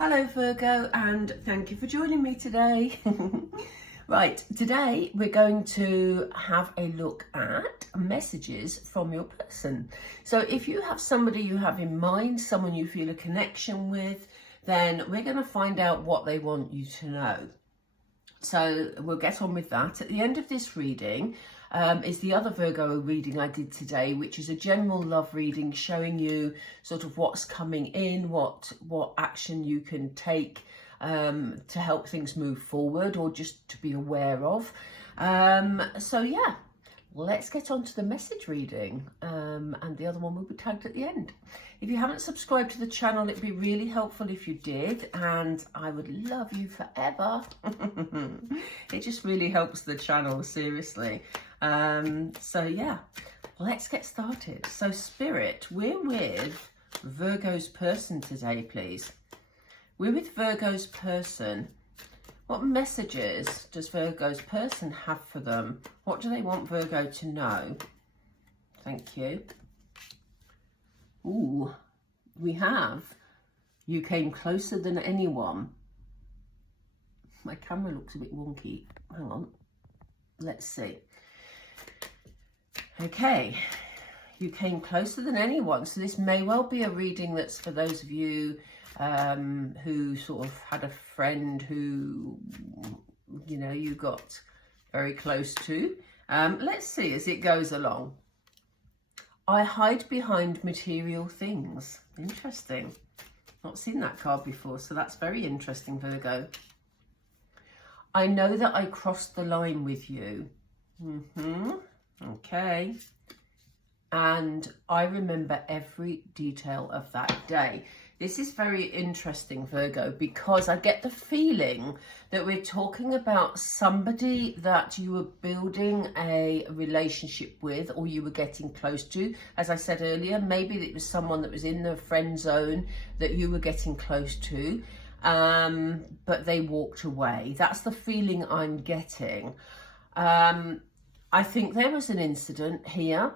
Hello Virgo, and thank you for joining me today. Right, today we're going to have a look at messages from your person. So if you have somebody you have in mind, someone you feel a connection with, then we're going to find out what they want you to know. So we'll get on with that. At the end of this reading is the other Virgo reading I did today, which is a general love reading showing you sort of what's coming in, what action you can take to help things move forward or just to be aware of. So yeah, let's get on to the message reading, and the other one will be tagged at the end. If you haven't subscribed to the channel, it'd be really helpful if you did, and I would love you forever. It just really helps the channel, seriously. So yeah, let's get started. So Spirit, we're with Virgo's person today, please. We're with Virgo's person. What messages does Virgo's person have for them? What do they want Virgo to know? Thank you. Ooh, we have, you came closer than anyone. My camera looks a bit wonky. Hang on. Let's see. Okay, you came closer than anyone. So this may well be a reading that's for those of you who sort of had a friend who, you know, you got very close to. Let's see as it goes along. I hide behind material things. Interesting. Not seen that card before, so that's very interesting, Virgo. I know that I crossed the line with you. Okay. And I remember every detail of that day. This is very interesting, Virgo, because I get the feeling that we're talking about somebody that you were building a relationship with or you were getting close to. As I said earlier, maybe it was someone that was in the friend zone that you were getting close to, but they walked away. That's the feeling I'm getting. I think there was an incident here,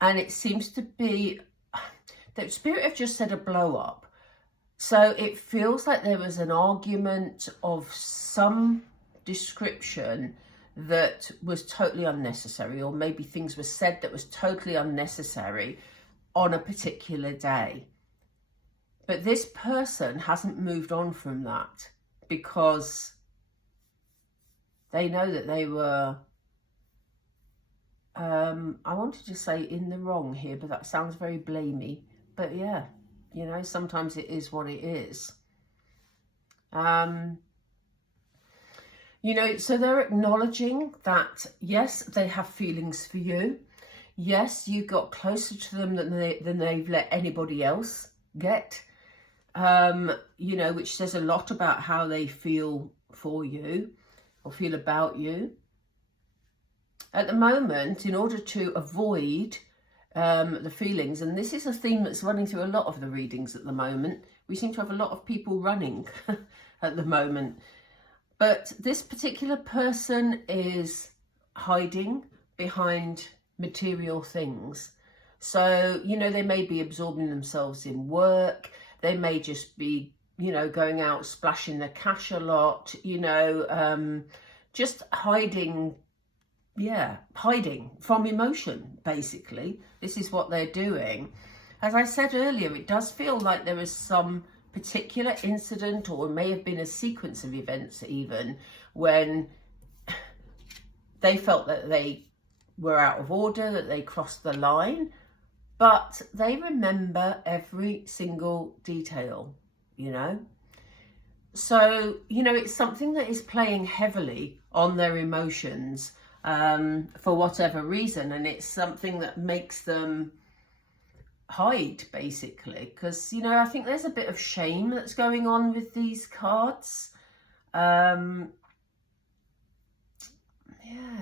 and it seems to be that Spirit have just said a blow up. So it feels like there was an argument of some description that was totally unnecessary, or maybe things were said that was totally unnecessary on a particular day. But this person hasn't moved on from that because they know that they were, I wanted to say in the wrong here, but that sounds very blamey. But yeah, you know, sometimes it is what it is. You know, so they're acknowledging that, yes, they have feelings for you. Yes, you got closer to them than they've let anybody else get. You know, which says a lot about how they feel for you or feel about you. At the moment, in order to avoid the feelings, and this is a theme that's running through a lot of the readings at the moment, we seem to have a lot of people running at the moment. But this particular person is hiding behind material things. So, you know, they may be absorbing themselves in work. They may just be, you know, going out, splashing their cash a lot, you know, just hiding. Yeah, hiding from emotion, basically. This is what they're doing. As I said earlier, it does feel like there is some particular incident, or it may have been a sequence of events even, when they felt that they were out of order, that they crossed the line, but they remember every single detail, you know. So, you know, it's something that is playing heavily on their emotions, for whatever reason, and it's something that makes them hide, basically, because, you know, I think there's a bit of shame that's going on with these cards. Yeah,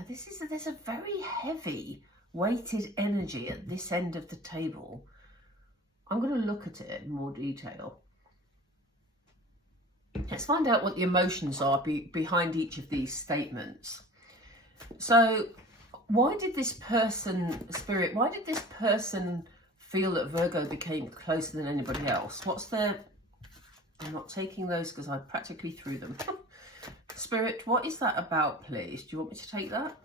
there's a very heavy weighted energy at this end of the table. I'm going to look at it in more detail. Let's find out what the emotions are behind each of these statements. So why did this person, Spirit, why did this person feel that Virgo became closer than anybody else? What's their I'm not taking those because I practically threw them. Spirit, what is that about, please? Do you want me to take that?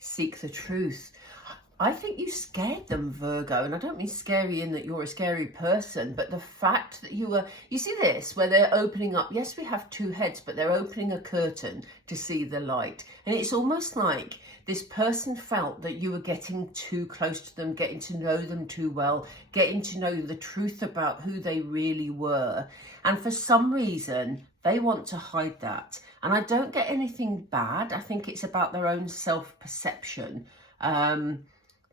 Seek the truth. I think you scared them, Virgo, and I don't mean scary in that you're a scary person, but the fact that you see this, where they're opening up, yes, we have two heads, but they're opening a curtain to see the light. And it's almost like this person felt that you were getting too close to them, getting to know them too well, getting to know the truth about who they really were. And for some reason, they want to hide that. And I don't get anything bad. I think it's about their own self-perception.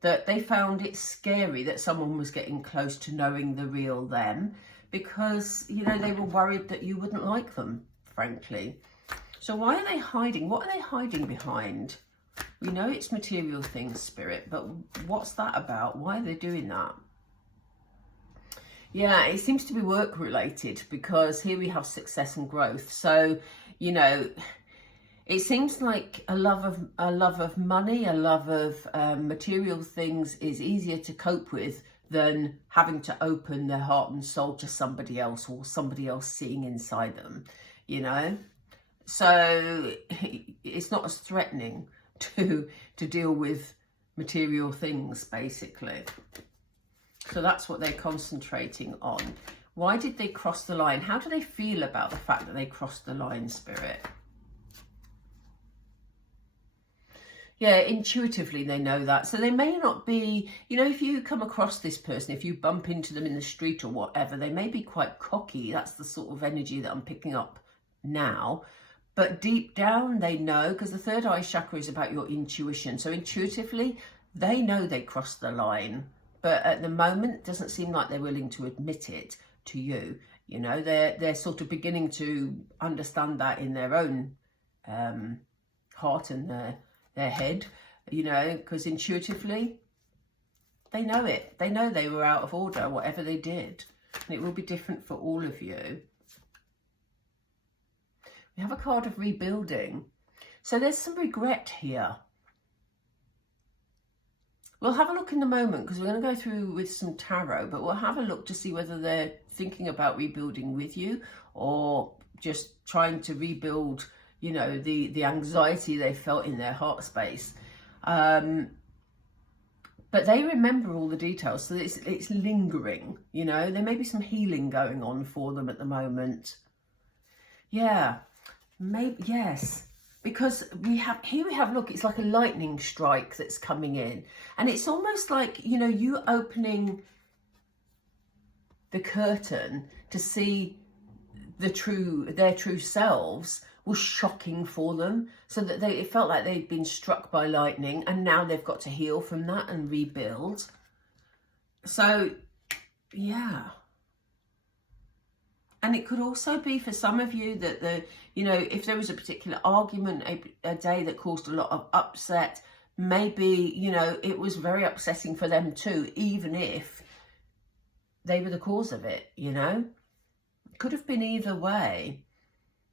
That they found it scary that someone was getting close to knowing the real them, because, you know, they were worried that you wouldn't like them, frankly. So why are they hiding? What are they hiding behind? We know it's material things, Spirit, but what's that about? Why are they doing that? Yeah, it seems to be work related, because here we have success and growth. So, you know, it seems like a love of money, a love of material things is easier to cope with than having to open their heart and soul to somebody else, or somebody else seeing inside them, you know. So it's not as threatening to deal with material things, basically. So that's what they're concentrating on. Why did they cross the line? How do they feel about the fact that they crossed the line, Spirit? Yeah, intuitively they know that. So they may not be, you know, if you come across this person, if you bump into them in the street or whatever, they may be quite cocky. That's the sort of energy that I'm picking up now. But deep down they know, because the third eye chakra is about your intuition. So intuitively, they know they crossed the line. But at the moment, it doesn't seem like they're willing to admit it to you. You know, they're sort of beginning to understand that in their own heart and their head, you know, because intuitively they know it. They know they were out of order, whatever they did. And it will be different for all of you. We have a card of rebuilding. So there's some regret here. We'll have a look in a moment, because we're going to go through with some tarot, but we'll have a look to see whether they're thinking about rebuilding with you, or just trying to rebuild, you know, the anxiety they felt in their heart space. But they remember all the details, so it's lingering, you know. There may be some healing going on for them at the moment. Yeah, maybe, yes. Because we have, look, it's like a lightning strike that's coming in. And it's almost like, you know, you opening the curtain to see their true selves was shocking for them. So that it felt like they'd been struck by lightning, and now they've got to heal from that and rebuild. So, yeah. And it could also be for some of you that you know, if there was a particular argument, a day that caused a lot of upset, maybe, you know, it was very upsetting for them too, even if they were the cause of it, you know. It could have been either way.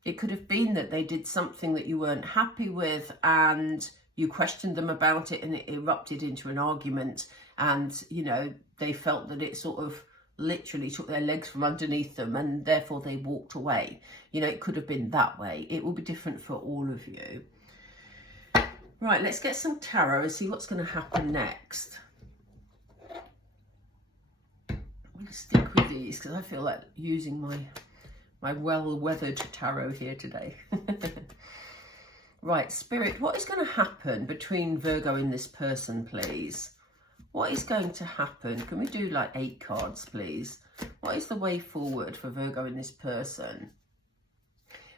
It could have been that they did something that you weren't happy with and you questioned them about it, and it erupted into an argument, and, you know, they felt that it sort of literally took their legs from underneath them, and therefore they walked away. You know, it could have been that way. It will be different for all of you. Right, let's get some tarot and see what's going to happen next. I'm going to stick with these because I feel like using my well-weathered tarot here today. Right, Spirit, what is going to happen between Virgo and this person, please? What is going to happen? Can we do like 8 cards, please? What is the way forward for Virgo and this person?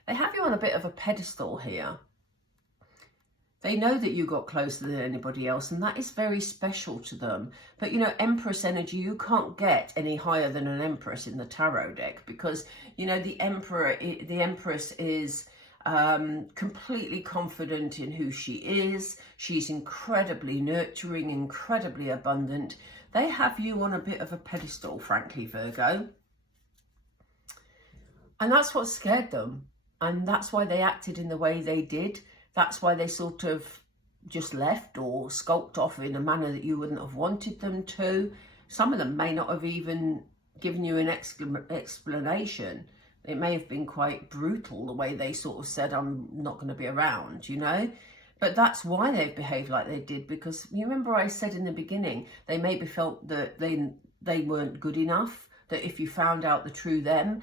They have you on a bit of a pedestal here. They know that you got closer than anybody else, and that is very special to them. But, you know, Empress energy, you can't get any higher than an Empress in the tarot deck, because, you know, the Empress is completely confident in who she is. She's incredibly nurturing, incredibly abundant. They have you on a bit of a pedestal, frankly, Virgo. And that's what scared them. And that's why they acted in the way they did. That's why they sort of just left or skulked off in a manner that you wouldn't have wanted them to. Some of them may not have even given you an explanation. It may have been quite brutal the way they sort of said, I'm not going to be around, you know. But that's why they've behaved like they did, because you remember I said in the beginning, they maybe felt that they weren't good enough, that if you found out the true them,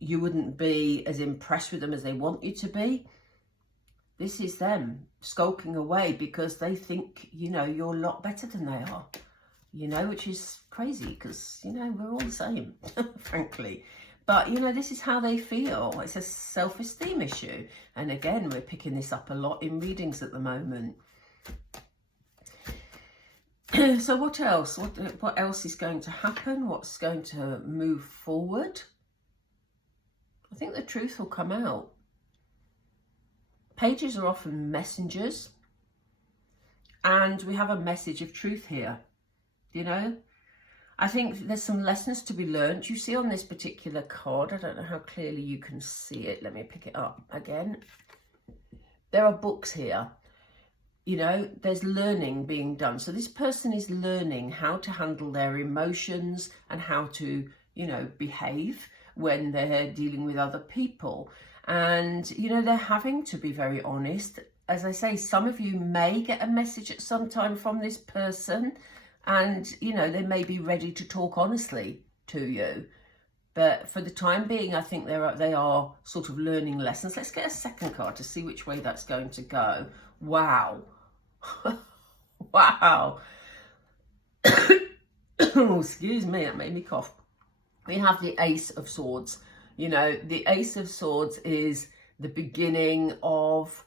you wouldn't be as impressed with them as they want you to be. This is them skulking away because they think, you know, you're a lot better than they are, you know, which is crazy because, you know, we're all the same, frankly. But, you know, this is how they feel. It's a self-esteem issue. And again, we're picking this up a lot in readings at the moment. So what else? What else is going to happen? What's going to move forward? I think the truth will come out. Pages are often messengers. And we have a message of truth here, you know. I think there's some lessons to be learned. You see on this particular card, I don't know how clearly you can see it. Let me pick it up again. There are books here. You know, there's learning being done. So this person is learning how to handle their emotions and how to, you know, behave when they're dealing with other people. And, you know, they're having to be very honest. As I say, some of you may get a message at some time from this person. And, you know, they may be ready to talk honestly to you. But for the time being, I think they are sort of learning lessons. Let's get a second card to see which way that's going to go. Wow. Wow. Oh, excuse me, that made me cough. We have the Ace of Swords. You know, the Ace of Swords is the beginning of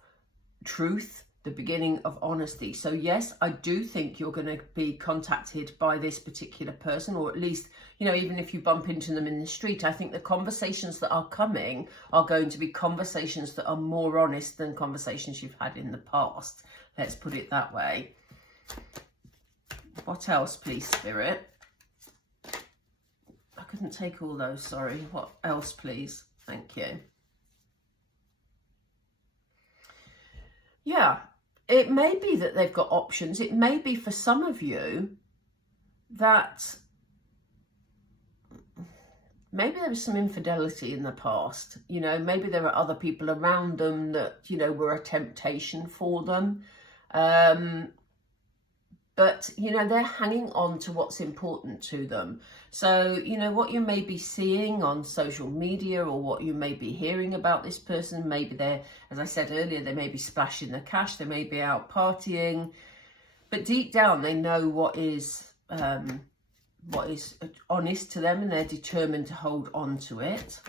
truth, the beginning of honesty. So yes, I do think you're going to be contacted by this particular person, or at least, you know, even if you bump into them in the street, I think the conversations that are coming are going to be conversations that are more honest than conversations you've had in the past. Let's put it that way. What else, please, Spirit? I couldn't take all those, sorry. What else, please? Thank you. Yeah. It may be that they've got options. It may be for some of you that maybe there was some infidelity in the past. You know, maybe there are other people around them that, you know, were a temptation for them. But, you know, they're hanging on to what's important to them. So, you know, what you may be seeing on social media or what you may be hearing about this person, maybe they're, as I said earlier, they may be splashing the cash, they may be out partying. But deep down, they know what is honest to them, and they're determined to hold on to it.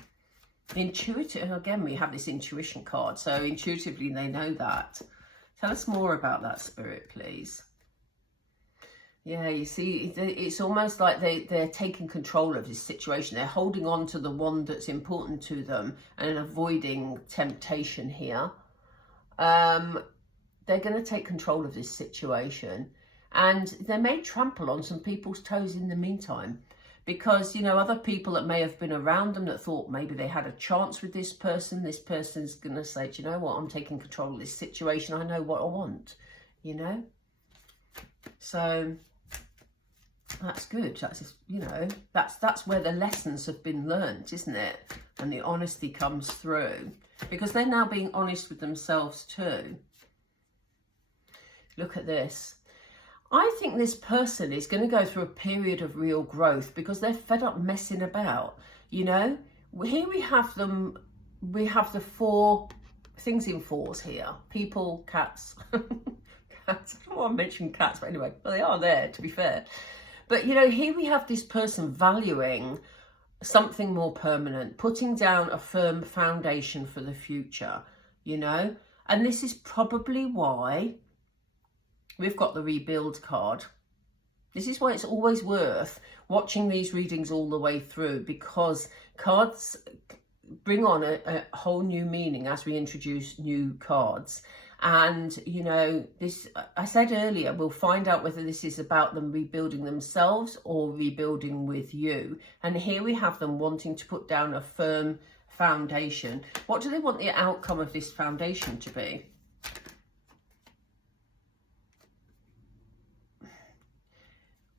Intuitive, again, we have this intuition card. So intuitively, they know that. Tell us more about that, Spirit, please. Yeah, you see, it's almost like they're taking control of this situation. They're holding on to the one that's important to them and avoiding temptation here. They're going to take control of this situation. And they may trample on some people's toes in the meantime. Because, you know, other people that may have been around them that thought maybe they had a chance with this person's going to say, do you know what, I'm taking control of this situation. I know what I want, you know. So that's good. That's just, you know, that's where the lessons have been learned, isn't it? And the honesty comes through because they're now being honest with themselves too. Look at this. I think this person is going to go through a period of real growth because they're fed up messing about. You know, here we have them. We have the four things in fours here: people, cats. Cats. I don't want to mention cats, but anyway, well, they are there, to be fair. But, you know, here we have this person valuing something more permanent, putting down a firm foundation for the future, you know. And this is probably why we've got the rebuild card. This is why it's always worth watching these readings all the way through, because cards bring on a whole new meaning as we introduce new cards. And, you know, this, I said earlier, we'll find out whether this is about them rebuilding themselves or rebuilding with you. And here we have them wanting to put down a firm foundation. What do they want the outcome of this foundation to be?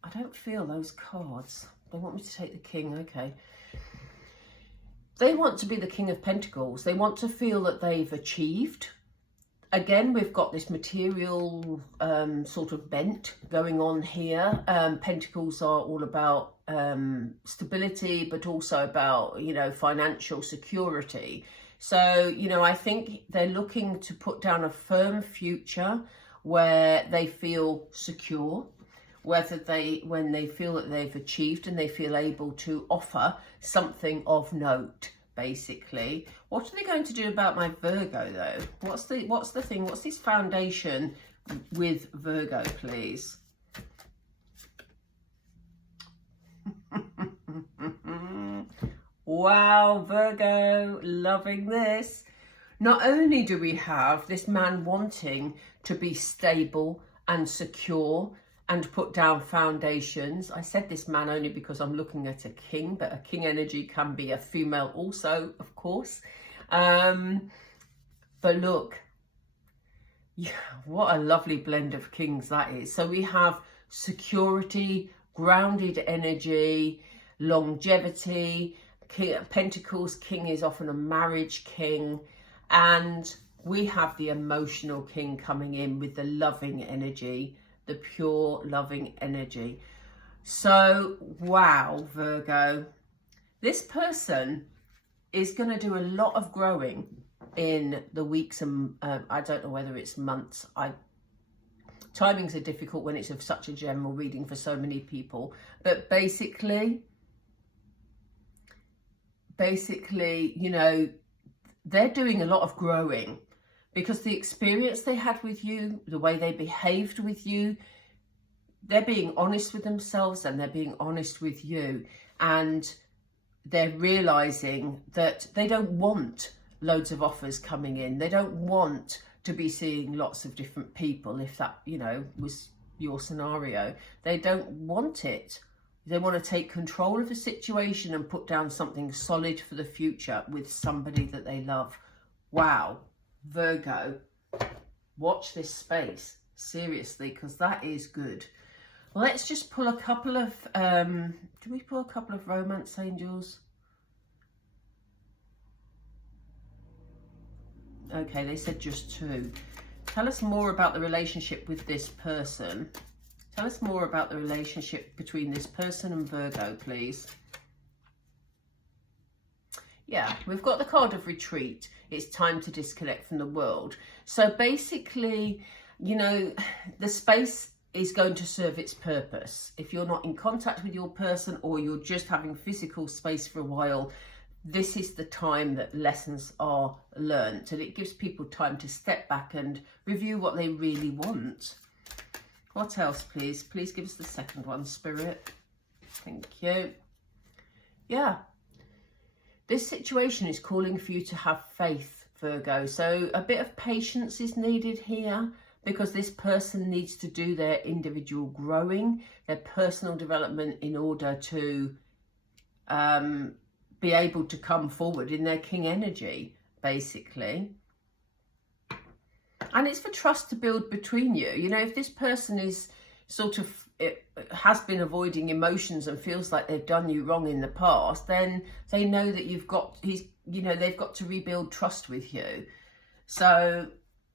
I don't feel those cards. They want me to take the King, okay. They want to be the King of Pentacles. They want to feel that they've achieved. Again, we've got this material sort of bent going on here. Pentacles are all about stability, but also about, you know, financial security. So, you know, I think they're looking to put down a firm future where they feel secure, when they feel that they've achieved and they feel able to offer something of note, basically. What are they going to do about my Virgo, though? What's the thing? What's this foundation with Virgo, please? Wow, Virgo, loving this. Not only do we have this man wanting to be stable and secure and put down foundations. I said this man only because I'm looking at a king, but a king energy can be a female also, of course. But look, yeah, what a lovely blend of kings that is. So we have security, grounded energy, longevity. King, Pentacles, king is often a marriage king. And we have the emotional king coming in with the loving energy, the pure loving energy. So, wow, Virgo, this person is going to do a lot of growing in the weeks and I don't know whether it's months. Timings are difficult when it's of such a general reading for so many people, but basically, you know, they're doing a lot of growing because the experience they had with you, the way they behaved with you, they're being honest with themselves and they're being honest with you. And they're realizing that they don't want loads of offers coming in. They don't want to be seeing lots of different people, if that, you know, was your scenario. They don't want it. They want to take control of the situation and put down something solid for the future with somebody that they love. Wow, Virgo, watch this space, seriously, because that is good. Let's just pull a couple of, do we pull a couple of romance angels? Okay, they said just two. Tell us more about the relationship with this person. Tell us more about the relationship between this person and Virgo, please. Yeah, we've got the card of retreat. It's time to disconnect from the world. So basically, you know, the space is going to serve its purpose. If you're not in contact with your person or you're just having physical space for a while, this is the time that lessons are learnt, and it gives people time to step back and review what they really want. What else, please? Please give us the second one, Spirit. Thank you. Yeah. This situation is calling for you to have faith, Virgo. So a bit of patience is needed here because this person needs to do their individual growing, their personal development in order to be able to come forward in their king energy, basically. And it's for trust to build between you. You know, if this person is sort of, has been avoiding emotions and feels like they've done you wrong in the past, then they know that you've got, you know, they've got to rebuild trust with you. So,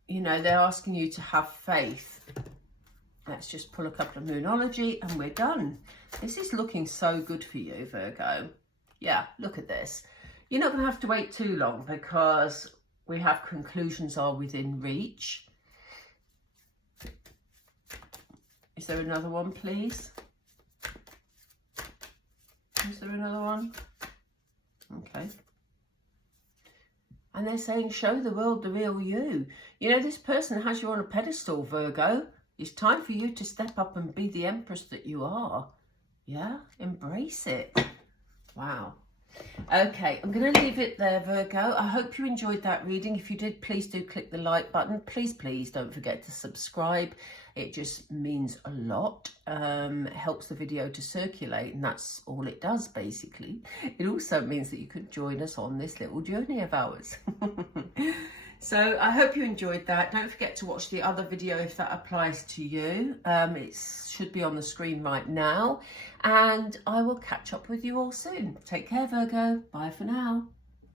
you know, they're asking you to have faith. Let's just pull a couple of Moonology and we're done. This is looking so good for you, Virgo. Yeah, look at this. You're not going to have to wait too long because we have conclusions are within reach. Is there another one, please? Is there another one? Okay. And they're saying, show the world the real you. You know, this person has you on a pedestal, Virgo. It's time for you to step up and be the empress that you are. Yeah, embrace it. Wow. Okay, I'm going to leave it there, Virgo. I hope you enjoyed that reading. If you did, please do click the like button. Please don't forget to subscribe. It just means a lot. It helps the video to circulate, and that's all it does, basically. It also means that you could join us on this little journey of ours. So I hope you enjoyed that. Don't forget to watch the other video if that applies to you. It should be on the screen right now. And I will catch up with you all soon. Take care, Virgo. Bye for now.